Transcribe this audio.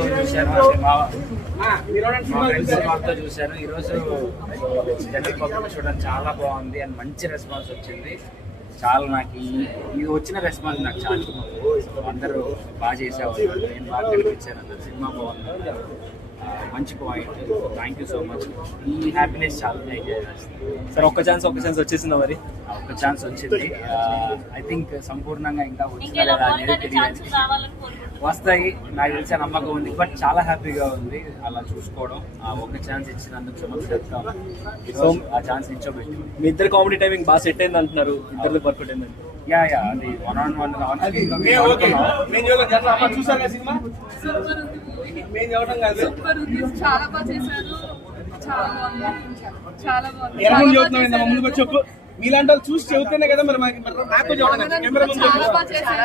వాళ్ళతో చూశాను, మా ఫ్రెండ్స్ వాళ్ళతో చూశాను. ఈరోజు జనరల్ పబ్లిక్ చూడడం చాలా బాగుంది అండ్ మంచి రెస్పాన్స్ వచ్చింది. చాలా నాకు ఈ వచ్చిన రెస్పాన్స్ నాకు చాలా అందరూ బాగా చేసేవాళ్ళు, నేను బాగా కనిపించాను అన్నారు, సినిమా బాగుంది, మంచి point, thank you so much. ఈ హ్యాపీనెస్ చాలా ఎంజాయ్ చేస్తాను సార్. ఒక్క ఛాన్స్ వచ్చేసిందా మరి? ఒక ఛాన్స్ వచ్చింది. ఐ థింక్ సంపూర్ణంగా ఇంకా వచ్చిందా లేదా అనేది తెలియదు. వస్తాయి నాకు తెలిసే నమ్మకం ఉంది, బట్ చాలా హ్యాపీగా ఉంది అలా చూసుకోవడం. ఒక ఛాన్స్ ఇచ్చినందుకు సో ఆ ఛాన్స్ ఇచ్చోబెట్టి. మీ ఇద్దరు కామెడీ టైమింగ్ బాగా సెట్ అయింది అంటున్నారు, ఇద్దరు వర్కౌట్ అయింది. యా అది 1-on-1 చాలా బాగా చేశారు, చాలా బాగుంది. చెప్పు మీలాంటి వాళ్ళు చూసి చెబుతేనే కదా మరి నాతో చాలా బాగా చేశారు.